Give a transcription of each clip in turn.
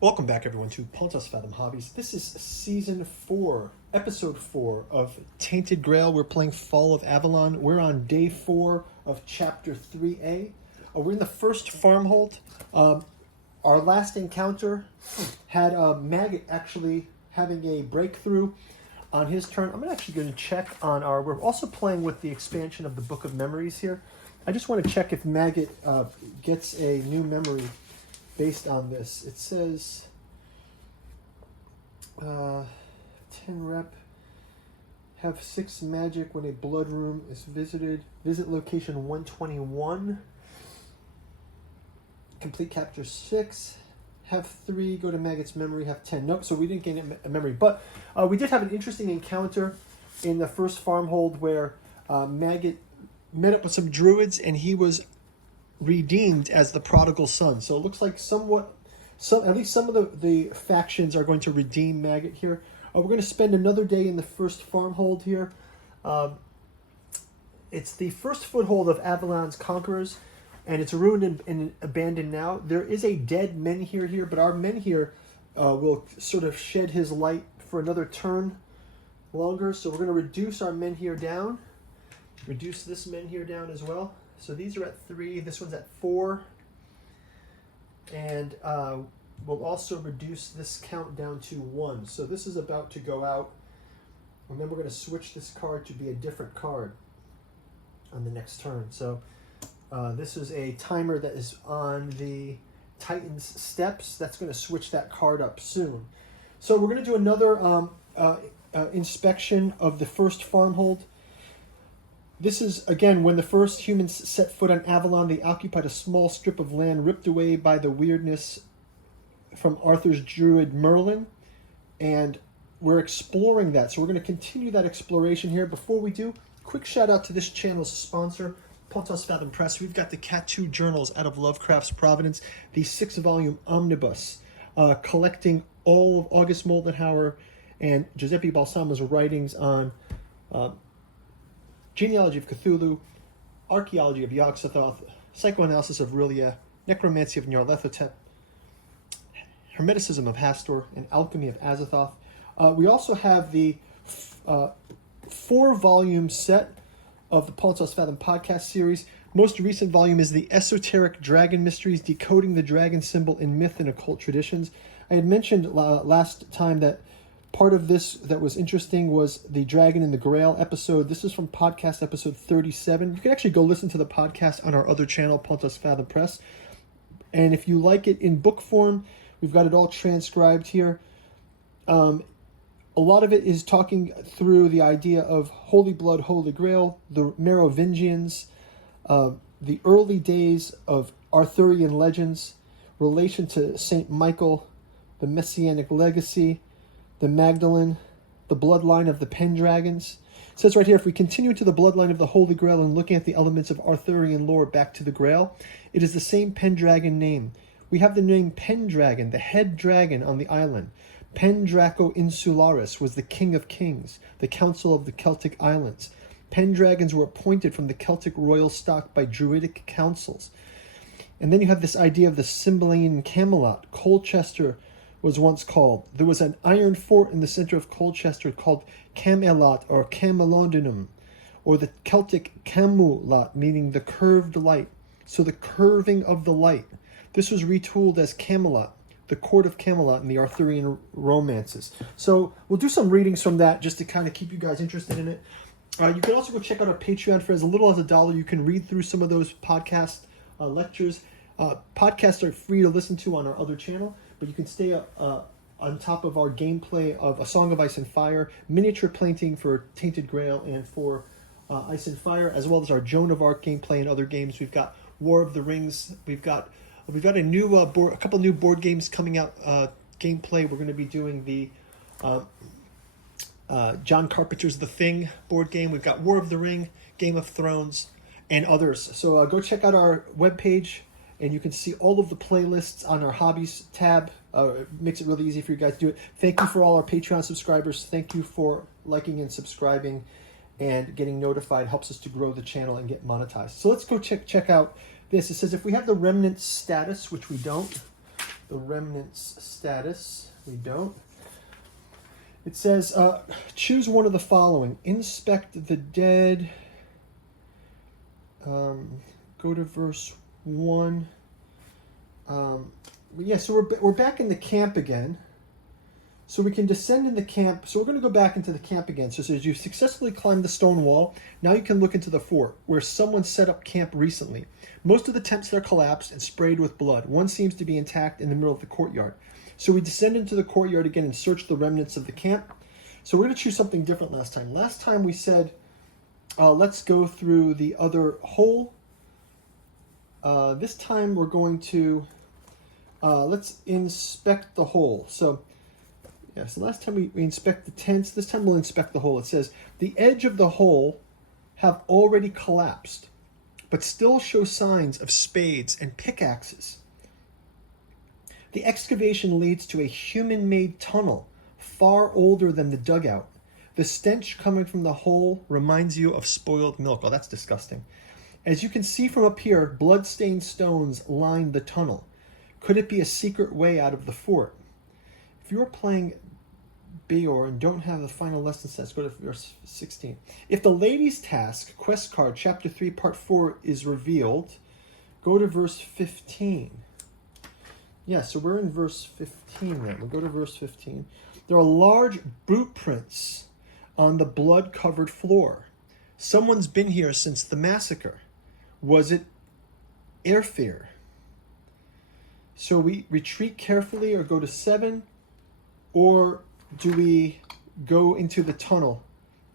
Welcome back, everyone, to Pontus Fathom Hobbies. This is Season 4, Episode 4 of Tainted Grail. We're playing Fall of Avalon. We're on Day 4 of Chapter 3A. We're in the first farmhold. Our last encounter had Maggot actually having a breakthrough on his turn. I'm actually going to check on our... We're also playing with the expansion of the Book of Memories here. I just want to check if Maggot gets a new memory based on this. It says 10 rep, have 6 magic when a blood room is visited, visit location 121, complete capture 6, have 3, go to Maggot's memory, have 10. Nope, so we didn't gain a memory, but we did have an interesting encounter in the first farmhold where Maggot met up with some druids and he was redeemed as the prodigal son. So it looks like at least some of the factions are going to redeem Maggot here. We're going to spend another day in the first farmhold here. It's the first foothold of Avalon's conquerors, and it's ruined and abandoned now. There is a dead menhir here, but our menhir will sort of shed his light for another turn longer. So we're going to reduce our menhir down. Reduce this menhir down as well. So these are at 3, this one's at 4, and we'll also reduce this count down to 1. So this is about to go out, and then we're going to switch this card to be a different card on the next turn. So this is a timer that is on the Titan's steps. That's going to switch that card up soon. So we're going to do another inspection of the first farmhold. This is, again, when the first humans set foot on Avalon, they occupied a small strip of land ripped away by the weirdness from Arthur's druid Merlin, and we're exploring that. So we're going to continue that exploration here. Before we do, quick shout out to this channel's sponsor, Pontus Fathom Press. We've got the Cat 2 journals out of Lovecraft's Providence, the 6-volume omnibus, collecting all of August Moldenhauer and Giuseppe Balsamo's writings on genealogy of Cthulhu, archaeology of Yog-Sothoth, psychoanalysis of R'lyeh, necromancy of Nyarlathotep, hermeticism of Hastur, and alchemy of Azathoth. We also have the 4-volume set of the Pontus Fathom podcast series. Most recent volume is the Esoteric Dragon Mysteries, Decoding the Dragon Symbol in Myth and Occult Traditions. I had mentioned last time that part of this that was interesting was the Dragon and the Grail episode. This is from podcast episode 37. You can actually go listen to the podcast on our other channel, Pontus Fathom Press. And if you like it in book form, we've got it all transcribed here. A lot of it is talking through the idea of Holy Blood, Holy Grail, the Merovingians, the early days of Arthurian legends, relation to Saint Michael, the Messianic legacy, the Magdalene, the bloodline of the Pendragons. It says right here, if we continue to the bloodline of the Holy Grail and looking at the elements of Arthurian lore back to the Grail, it is the same Pendragon name. We have the name Pendragon, the head dragon on the island. Pendraco Insularis was the king of kings, the council of the Celtic islands. Pendragons were appointed from the Celtic royal stock by druidic councils. And then you have this idea of the Cymbeline Camelot. Colchester was once called. There was an iron fort in the center of Colchester called Camelot or Camelodunum, or the Celtic Camulot, meaning the curved light. So the curving of the light. This was retooled as Camelot, the court of Camelot in the Arthurian romances. So we'll do some readings from that just to kind of keep you guys interested in it. You can also go check out our Patreon for as little as $1. You can read through some of those podcast lectures. Podcasts are free to listen to on our other channel, but you can stay on top of our gameplay of A Song of Ice and Fire, miniature painting for Tainted Grail and for Ice and Fire, as well as our Joan of Arc gameplay and other games. We've got War of the Rings. We've got a new a couple new board games coming out. Gameplay. We're going to be doing the John Carpenter's The Thing board game. We've got War of the Ring, Game of Thrones, and others. So go check out our webpage, and you can see all of the playlists on our hobbies tab. It makes it really easy for you guys to do it. Thank you for all our Patreon subscribers. Thank you for liking and subscribing and getting notified. Helps us to grow the channel and get monetized. So let's go check out this. It says if we have the remnant status, which we don't, the remnants status. We don't. It says, choose one of the following. Inspect the dead. Go to verse 1. Yeah, so we're back in the camp again. So we can descend in the camp. So we're going to go back into the camp again. So it says, you've successfully climbed the stone wall. Now you can look into the fort, where someone set up camp recently. Most of the tents there collapsed and sprayed with blood. One seems to be intact in the middle of the courtyard. So we descend into the courtyard again and search the remnants of the camp. So we're going to choose something different last time. Last time we said, let's go through the other hole. This time we're going to, let's inspect the hole. So last time we inspect the tents. This time we'll inspect the hole. It says, the edge of the hole have already collapsed, but still show signs of spades and pickaxes. The excavation leads to a human-made tunnel, far older than the dugout. The stench coming from the hole reminds you of spoiled milk. Oh, that's disgusting. As you can see from up here, blood-stained stones line the tunnel. Could it be a secret way out of the fort? If you're playing Beor and don't have the final lesson sets, go to verse 16. If the lady's task, quest card, chapter 3, part 4 is revealed, go to verse 15. Yeah, so we're in verse 15 then. We'll go to verse 15. There are large boot prints on the blood-covered floor. Someone's been here since the massacre. Was it Airfear? So we retreat carefully or go to 7, or do we go into the tunnel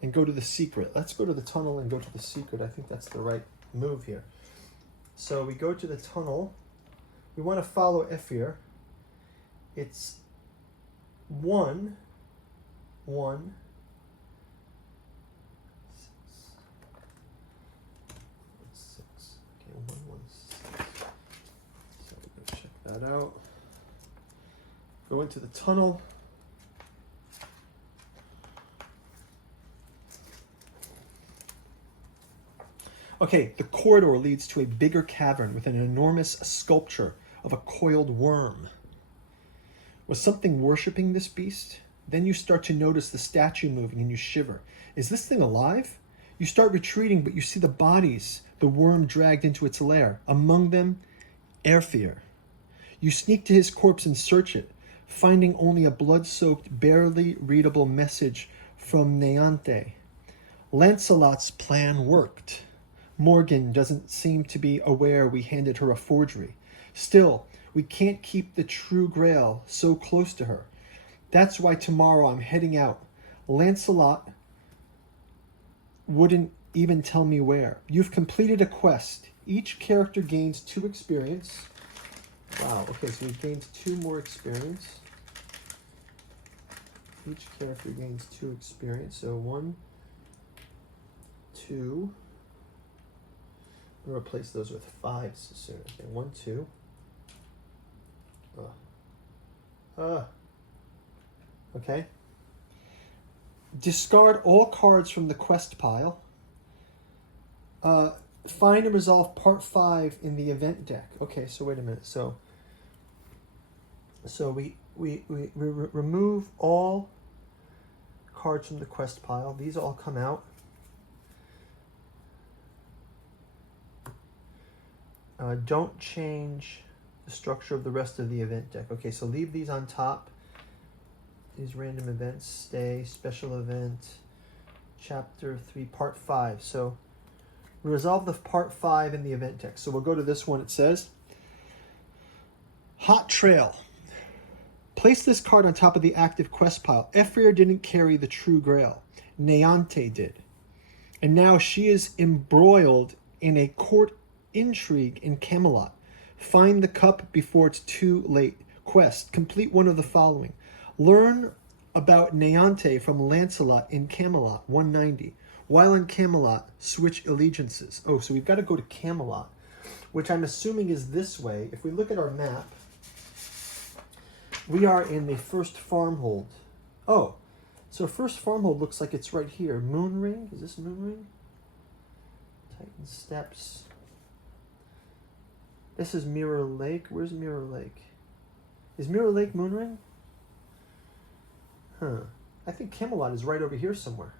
and go to the secret? Let's go to the tunnel and go to the secret. I think that's the right move here. So we go to the tunnel. We want to follow Airfear. It's 1, 1, 6. Okay, 1, 1, 6. So we go check that out. Go into the tunnel. Okay, the corridor leads to a bigger cavern with an enormous sculpture of a coiled worm. Was something worshipping this beast? Then you start to notice the statue moving and you shiver. Is this thing alive? You start retreating, but you see the bodies the worm dragged into its lair. Among them, Airfear. You sneak to his corpse and search it, finding only a blood-soaked, barely readable message from Neante. Lancelot's plan worked. Morgan doesn't seem to be aware we handed her a forgery. Still, we can't keep the true Grail so close to her. That's why tomorrow I'm heading out. Lancelot wouldn't even tell me where. You've completed a quest. Each character gains 2 experience. Wow, okay, so we've gained 2 more experience. Each character gains 2 experience. So 1, 2. We'll replace those with 5s soon. Okay, 1, 2. Okay. Discard all cards from the quest pile. Find and resolve part 5 in the event deck. Okay, so wait a minute. So we remove all cards from the quest pile. These all come out. Don't change the structure of the rest of the event deck. Okay, so leave these on top. These random events stay. Special event, chapter 3, part 5. So resolve the part 5 in the event deck. So we'll go to this one. It says, Hot Trail. Place this card on top of the active quest pile. Airfear didn't carry the true Grail. Neante did. And now she is embroiled in a court intrigue in Camelot. Find the cup before it's too late. Quest. Complete one of the following. Learn about Neante from Lancelot in Camelot, 190. While in Camelot, switch allegiances. Oh, so we've got to go to Camelot, which I'm assuming is this way. If we look at our map, we are in the first farmhold. Oh, so first farmhold looks like it's right here. Moon Ring? Is this Moon Ring? Titan Steps. This is Mirror Lake. Where's Mirror Lake? Is Mirror Lake Moonring? Huh. I think Camelot is right over here somewhere.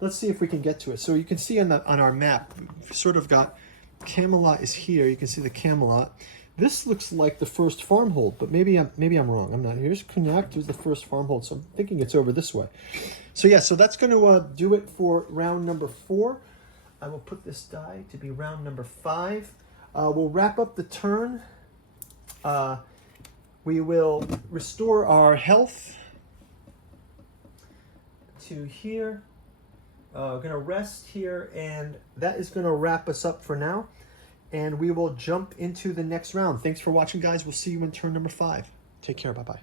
Let's see if we can get to it. So you can see on our map, we've sort of got Camelot is here. You can see the Camelot. This looks like the first farmhold, but maybe I'm wrong. I'm not. Here's Connect. Here's the first farmhold. So I'm thinking it's over this way. So yeah, so that's going to do it for round number 4. I will put this die to be round number 5. We'll wrap up the turn. We will restore our health to here. We're going to rest here, and that is going to wrap us up for now. And we will jump into the next round. Thanks for watching, guys. We'll see you in turn number 5. Take care. Bye-bye.